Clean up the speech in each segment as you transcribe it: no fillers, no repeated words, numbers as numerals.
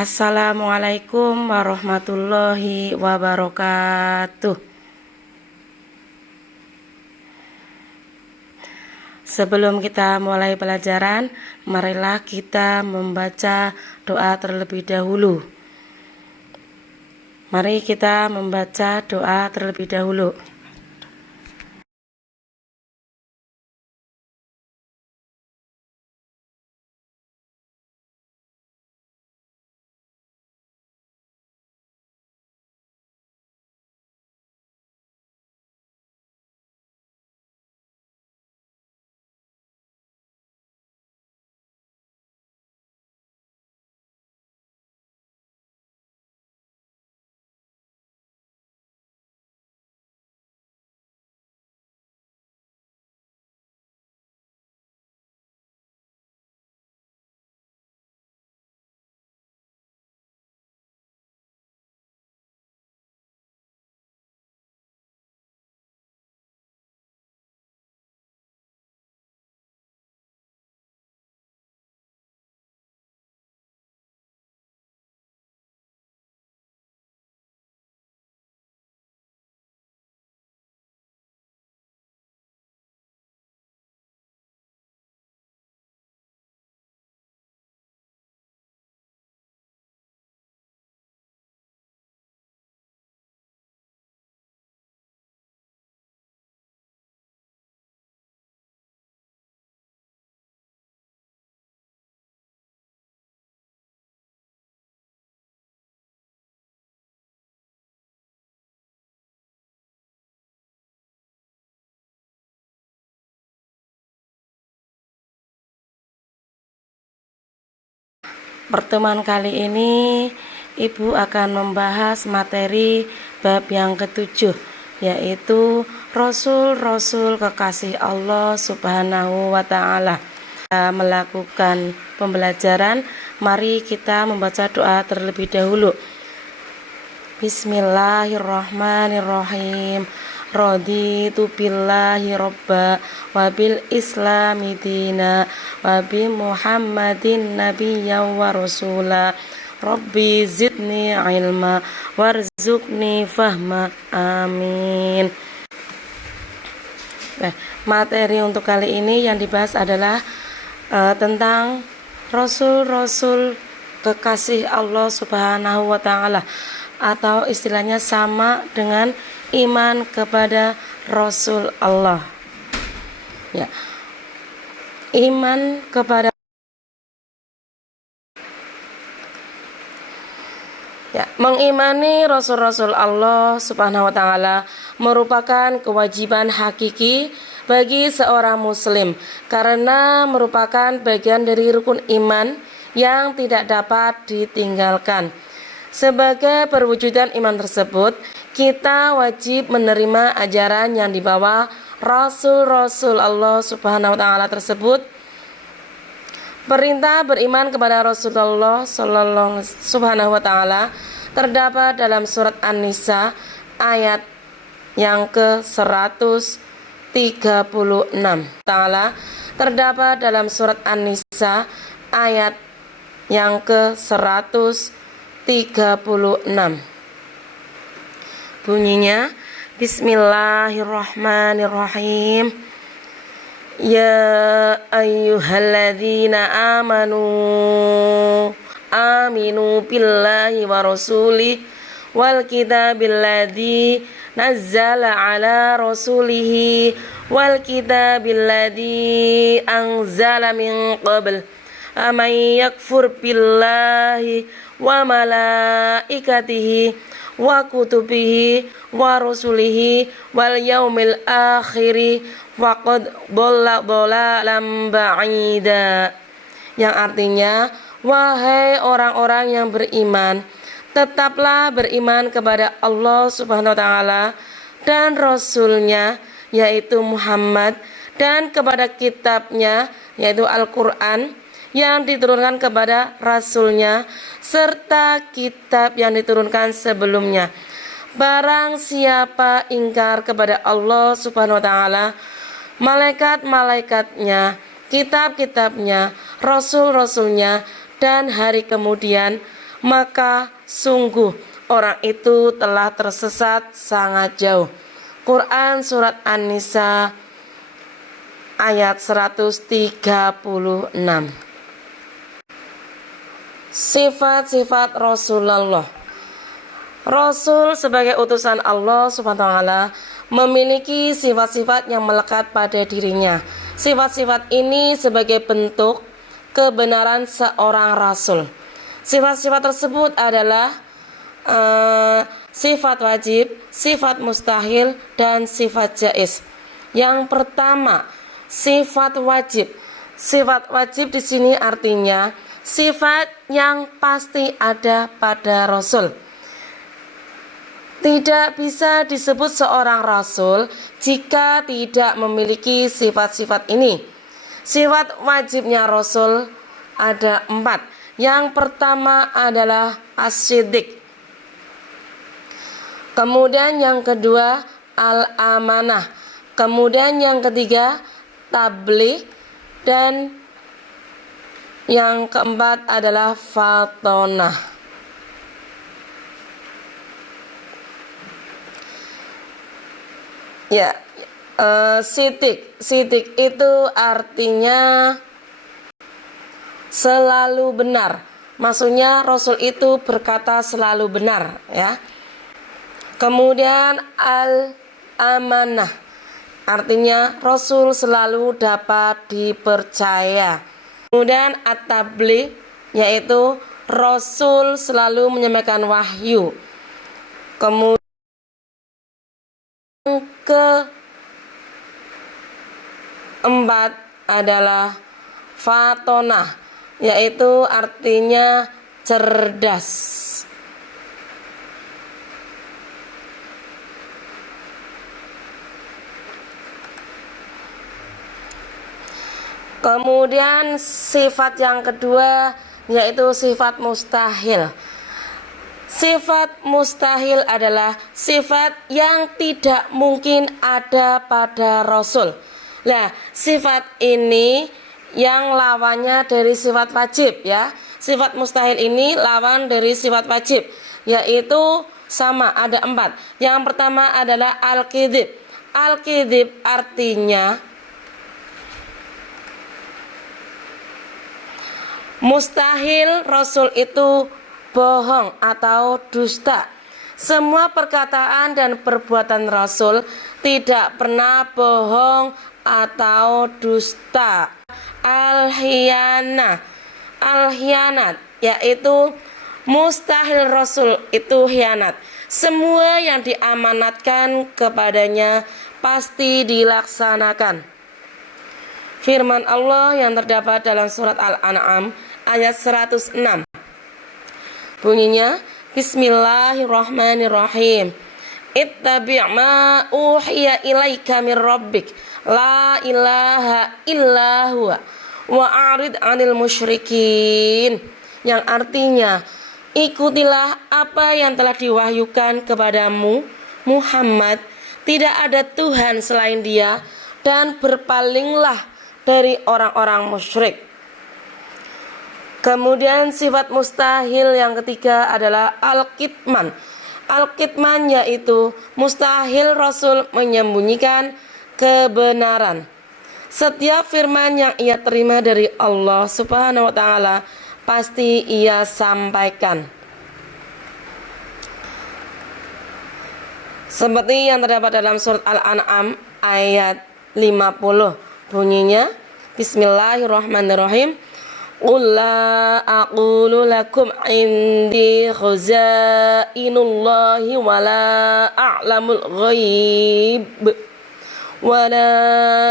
Assalamualaikum warahmatullahi wabarakatuh. Sebelum kita mulai pelajaran, marilah kita membaca doa terlebih dahulu. Mari kita membaca doa terlebih dahulu. Pertemuan kali ini Ibu akan membahas materi bab yang ke-7, yaitu Rasul-Rasul kekasih Allah Subhanahu wa Ta'ala. Kita melakukan pembelajaran, mari kita membaca doa terlebih dahulu. Bismillahirrahmanirrahim. Raditu billahi robba wa bil islami dina wa bi muhammadin nabiyya wa rasula. Rabbi zidni ilma warzuqni fahma. Amin. Materi untuk kali ini yang dibahas adalah tentang Rasul-Rasul kekasih Allah Subhanahu wa Ta'ala, atau istilahnya sama dengan iman kepada Rasul Allah. Ya, iman kepada mengimani Rasul-Rasul Allah Subhanahu wa Ta'ala merupakan kewajiban hakiki bagi seorang muslim, karena merupakan bagian dari rukun iman yang tidak dapat ditinggalkan. Sebagai perwujudan iman tersebut, kita wajib menerima ajaran yang dibawa Rasul-Rasul Allah Subhanahu wa Ta'ala tersebut. Perintah beriman kepada Rasulullah Subhanahu wa Ta'ala terdapat dalam surat An-Nisa ayat yang ke-136. Ta'ala terdapat dalam surat An-Nisa ayat yang ke-136. Bunyinya, Bismillahirrahmanirrahim. Ya ayyuhalladzina aminu billahi wa rasulih wal kitabil ladzi nazzala ala rasulihi wal kitabil ladzi anzala min qabl. Aman yakfur billahi wa malaikatihi wa kutubihi wa rusulihi wal yaumil akhiri faqad dhalla dhalalan ba'ida. Yang artinya, wahai orang-orang yang beriman, tetaplah beriman kepada Allah Subhanahu wa Ta'ala dan Rasulnya, yaitu Muhammad, dan kepada kitabnya, yaitu Al-Quran, yang diturunkan kepada Rasulnya, serta kitab yang diturunkan sebelumnya. Barang siapa ingkar kepada Allah Subhanahu wa Ta'ala, malaikat-malaikatnya, kitab-kitabnya, rasul-rasulnya, dan hari kemudian, maka sungguh orang itu telah tersesat sangat jauh. Quran Surat An-Nisa ayat 136. Sifat-sifat Rasulullah. Rasul sebagai utusan Allah Subhanahu wa taala memiliki sifat-sifat yang melekat pada dirinya. Sifat-sifat ini sebagai bentuk kebenaran seorang rasul. Sifat-sifat tersebut adalah sifat wajib, sifat mustahil, dan sifat jaiz. Yang pertama, sifat wajib. Sifat wajib di sini artinya sifat yang pasti ada pada rasul. Tidak bisa disebut seorang rasul jika tidak memiliki sifat-sifat ini. Sifat wajibnya rasul ada 4. Yang pertama adalah as-siddiq. Kemudian yang kedua al-amanah. Kemudian yang ketiga tabligh. Dan yang keempat adalah fatonah. Ya, sidik itu artinya selalu benar. Maksudnya Rasul itu berkata selalu benar, ya. Kemudian al-amanah artinya Rasul selalu dapat dipercaya. Kemudian at-tabligh yaitu Rasul selalu menyampaikan wahyu. Kemudian keempat adalah fatonah, yaitu artinya cerdas. Kemudian sifat yang kedua yaitu sifat mustahil. Sifat mustahil adalah sifat yang tidak mungkin ada pada Rasul. Nah, sifat ini yang lawannya dari sifat wajib, ya. Sifat mustahil ini lawan dari sifat wajib, yaitu sama, ada 4. Yang pertama adalah al-kidhib. Al-kidhib artinya mustahil Rasul itu bohong atau dusta. Semua perkataan dan perbuatan Rasul tidak pernah bohong atau dusta. Al-khiyanah, al-khiyanat yaitu mustahil Rasul itu khianat. Semua yang diamanatkan kepadanya pasti dilaksanakan. Firman Allah yang terdapat dalam surat Al-An'am ayat 106. Bunyinya, Bismillahirrahmanirrahim. Ittabi' ma uhiya ilaika min rabbik la ilaha illa huwa wa a'rid 'anil musyrikin. Yang artinya, ikutilah apa yang telah diwahyukan kepadamu Muhammad, tidak ada Tuhan selain Dia, dan berpalinglah dari orang-orang musyrik. Kemudian sifat mustahil yang ketiga adalah al-kitman. Al-kitman yaitu mustahil Rasul menyembunyikan kebenaran. Setiap firman yang ia terima dari Allah Subhanahu wa taala pasti ia sampaikan. Seperti yang terdapat dalam surat Al-An'am ayat 50. Bunyinya, Bismillahirrahmanirrahim. Qul la aqulu lakum indi khazainullahi wa la a'lamul ghaib wa la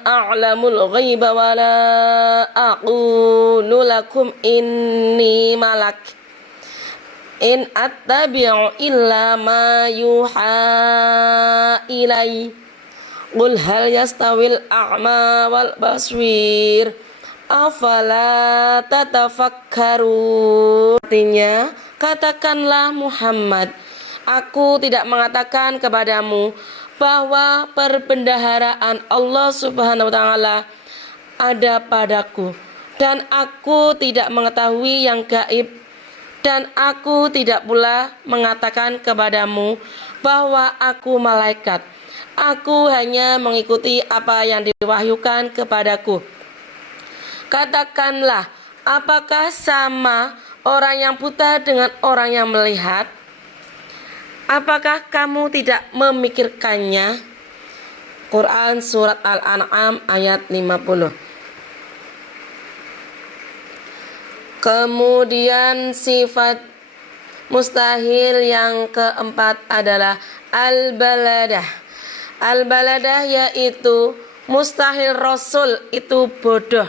a'lamul ghaiba wa la aqulu lakum inni malak in attabi'u illa ma yuha ilai. Qul hal yastawil a'ma wal basir afala tatafakkarun. Artinya, katakanlah Muhammad, aku tidak mengatakan kepadamu bahwa perbendaharaan Allah Subhanahu wa taala ada padaku, dan aku tidak mengetahui yang gaib Dan aku tidak pula mengatakan kepadamu bahwa aku malaikat. Aku hanya mengikuti apa yang diwahyukan kepadaku. Katakanlah, apakah sama orang yang buta dengan orang yang melihat? Apakah kamu tidak memikirkannya? Quran Surat Al-An'am ayat 50. Kemudian sifat mustahil yang keempat adalah al-baladah. Al-baladah yaitu mustahil Rasul itu bodoh.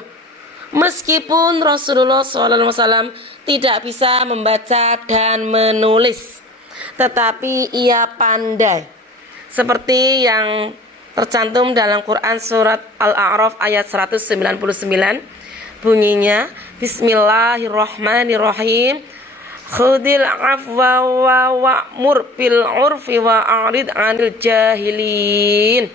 Meskipun Rasulullah SAW tidak bisa membaca dan menulis, tetapi ia pandai. Seperti yang tercantum dalam Quran Surat Al-A'raf ayat 199, bunyinya, Bismillahirrahmanirrahim. Khudil afwa wa'mur bil urfi wa'arid 'anil jahilin.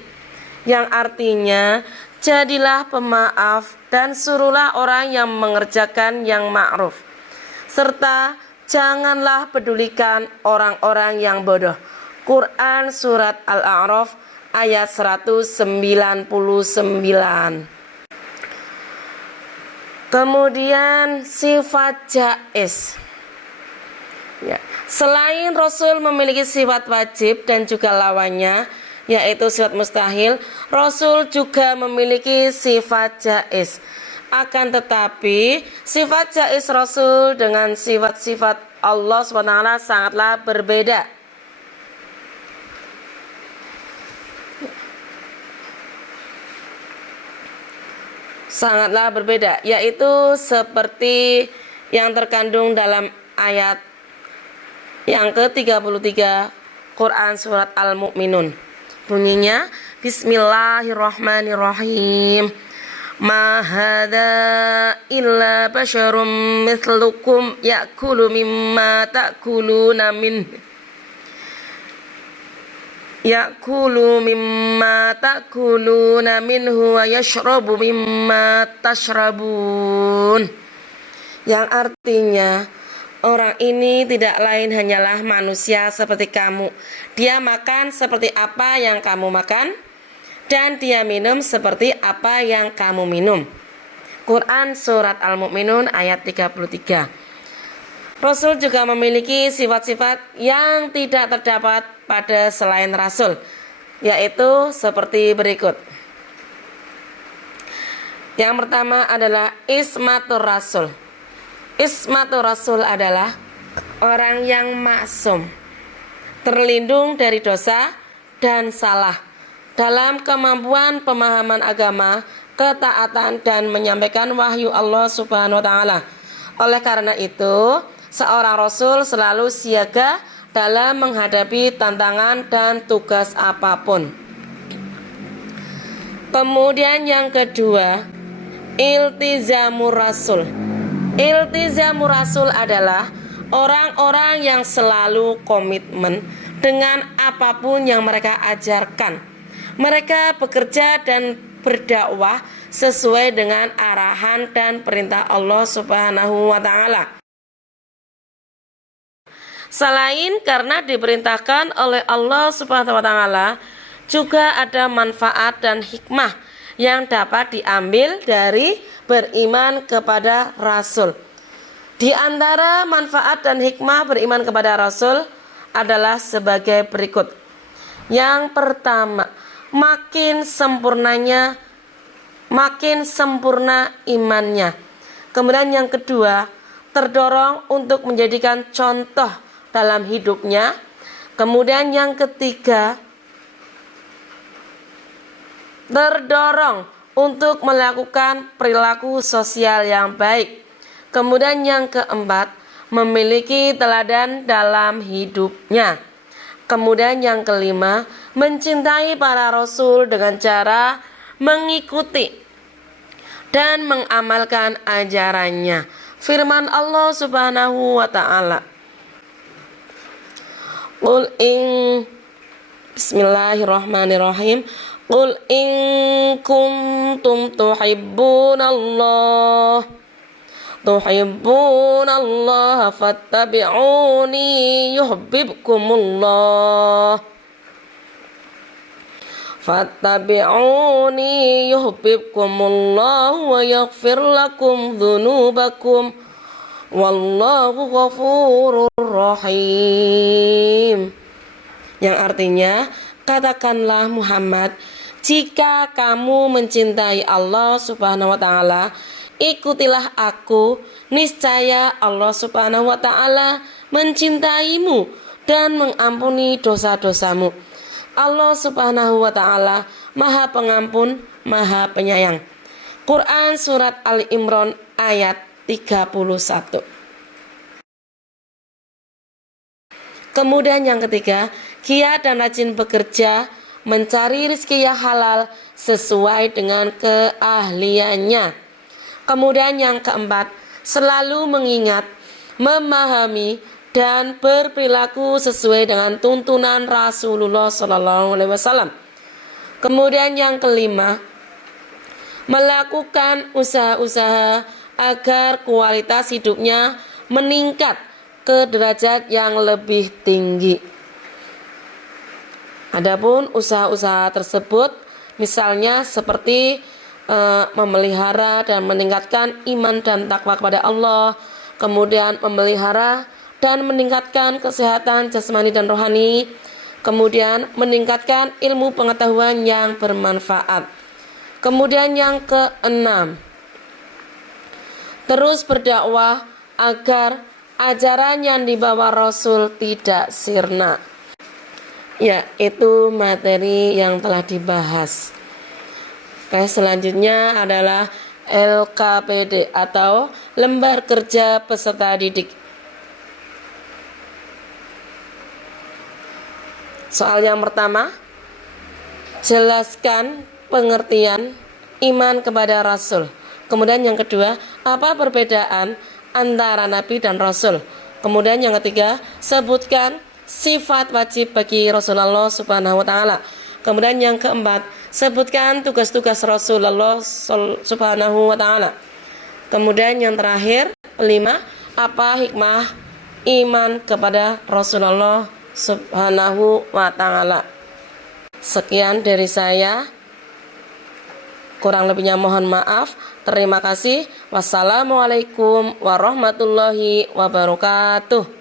Yang artinya, jadilah pemaaf dan suruhlah orang yang mengerjakan yang ma'ruf, serta janganlah pedulikan orang-orang yang bodoh. Quran Surat Al-A'raf ayat 199. Kemudian sifat jaiz. Ya. Selain Rasul memiliki sifat wajib dan juga lawannya, yaitu sifat mustahil, Rasul juga memiliki sifat jaiz. Akan tetapi sifat jaiz Rasul dengan sifat-sifat Allah SWT sangatlah berbeda. Sangatlah berbeda, yaitu seperti yang terkandung dalam ayat yang ke-33 Quran Surat Al-Mu'minun. Bunyinya, Bismillahirrahmanirrahim. Ma hadza illa basyarum mithlukum ya'kulu mimma ta'kuluna min Ya'kulu mimma ta'kuluna minhu wa yashrabu mimma tashrabun. Yang artinya, orang ini tidak lain hanyalah manusia seperti kamu. Dia makan seperti apa yang kamu makan, dan dia minum seperti apa yang kamu minum. Quran Surat Al-Mu'minun ayat 33. Rasul juga memiliki sifat-sifat yang tidak terdapat pada selain Rasul, yaitu seperti berikut. Yang pertama adalah ismatur Rasul. Ismatur Rasul adalah orang yang maksum, terlindung dari dosa dan salah dalam kemampuan pemahaman agama, ketaatan, dan menyampaikan wahyu Allah Subhanahu wa Ta'ala. Oleh karena itu, seorang Rasul selalu siaga dalam menghadapi tantangan dan tugas apapun. Kemudian yang kedua, iltizamur Rasul. Iltizamur Rasul adalah orang-orang yang selalu komitmen dengan apapun yang mereka ajarkan. Mereka bekerja dan berdakwah sesuai dengan arahan dan perintah Allah Subhanahu wa Ta'ala. Selain karena diperintahkan oleh Allah Subhanahu wa Ta'ala, juga ada manfaat dan hikmah yang dapat diambil dari beriman kepada Rasul. Di antara manfaat dan hikmah beriman kepada Rasul adalah sebagai berikut. Yang pertama, makin sempurna imannya. Kemudian yang kedua, terdorong untuk menjadikan contoh dalam hidupnya. Kemudian yang ketiga, terdorong untuk melakukan perilaku sosial yang baik. Kemudian yang keempat, memiliki teladan dalam hidupnya. Kemudian yang kelima, mencintai para rasul dengan cara mengikuti dan mengamalkan ajarannya. Firman Allah Subhanahu wa Ta'ala, Bismillahirrahmanirrahim. Qul in kuntum tuhibbunallah tuhibbunallaha fattabi'uni yuhibbukumullah. Fattabi'uni yuhibbukumullah wa yaghfir lakum dzunubakum wallahu ghafurur rahim. Yang artinya, katakanlah Muhammad, jika kamu mencintai Allah Subhanahu wa taala, ikutilah aku, niscaya Allah Subhanahu wa taala mencintaimu dan mengampuni dosa-dosamu. Allah Subhanahu wa taala Maha Pengampun, Maha Penyayang. Quran surat Ali Imran ayat 31. Kemudian yang ketiga, giat dan rajin bekerja mencari rezeki yang halal sesuai dengan keahliannya. Kemudian yang keempat, selalu mengingat, memahami dan berperilaku sesuai dengan tuntunan Rasulullah SAW. Kemudian yang kelima, melakukan usaha-usaha agar kualitas hidupnya meningkat ke derajat yang lebih tinggi. Adapun usaha-usaha tersebut misalnya seperti memelihara dan meningkatkan iman dan takwa kepada Allah, kemudian memelihara dan meningkatkan kesehatan jasmani dan rohani, kemudian meningkatkan ilmu pengetahuan yang bermanfaat. Kemudian yang keenam, terus berdakwah agar ajaran yang dibawa Rasul tidak sirna. Ya, itu materi yang telah dibahas. Oke, selanjutnya adalah LKPD atau Lembar Kerja Peserta Didik. Soal yang pertama, jelaskan pengertian iman kepada Rasul. Kemudian yang kedua, apa perbedaan antara Nabi dan Rasul? Kemudian yang ketiga, sebutkan sifat wajib bagi Rasulullah Subhanahu wa taala. Kemudian yang keempat, sebutkan tugas-tugas Rasulullah Subhanahu wa taala. Kemudian yang terakhir, 5, apa hikmah iman kepada Rasulullah Subhanahu wa taala. Sekian dari saya. Kurang lebihnya mohon maaf. Terima kasih. Wassalamualaikum warahmatullahi wabarakatuh.